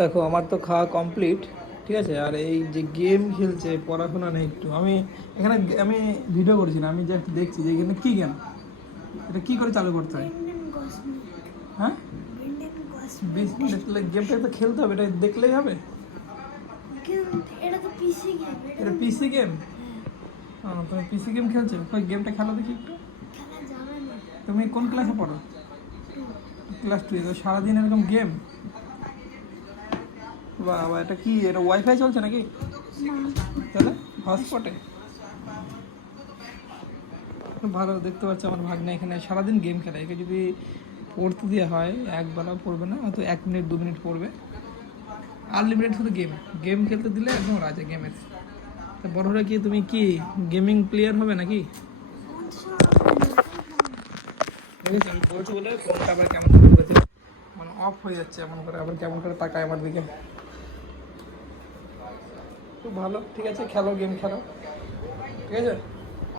দেখো আমার তো খাওয়া কমপ্লিট ঠিক আছে? আর এই যে গেম খেলছে পড়াশোনা নেই একটু আমি এখানে আমি ভিডিও করছি না আমি জাস্ট দেখছি যে এখানে কী গেম এটা কী করে চালু করতে হয়? হ্যাঁ? বিশ মিনিট গেমটা তো খেলতে হবে এটা দেখলেই হবে? এটা পিসি গেম এটা পিসি গেম তুমি পিসি গেম খেলছো? ওই গেমটা খেলো দেখি একটু। তুমি কোন ক্লাসে পড়ো? ক্লাস টু সারাদিন এরকম গেম বাবা, এটা কি? এটা ওয়াইফাই চলছে নাকি? তাহলে হটস্পটে ভালো, দেখতে পাচ্ছি আমার ভাগ্নে এখানে সারাদিন গেম খেলে। একে যদি পড়তে দেওয়া হয়, একবেলা পড়বে না, হয়তো এক মিনিট, দু মিনিট পড়বে। আনলিমিটেড শুধু গেম গেম খেলতে দিলে একদম রাজা গেমের তা বড় হলে কি তুমি কি গেমিং প্লেয়ার হবে নাকি? আমি বলছি বলে কেমন মানে অফ হয়ে যাচ্ছে, এমন করে আবার কেমন করে তাকায় আমার দিকে। খুব ভালো। ঠিক আছে খেলো গেম খেলো। ঠিক আছে?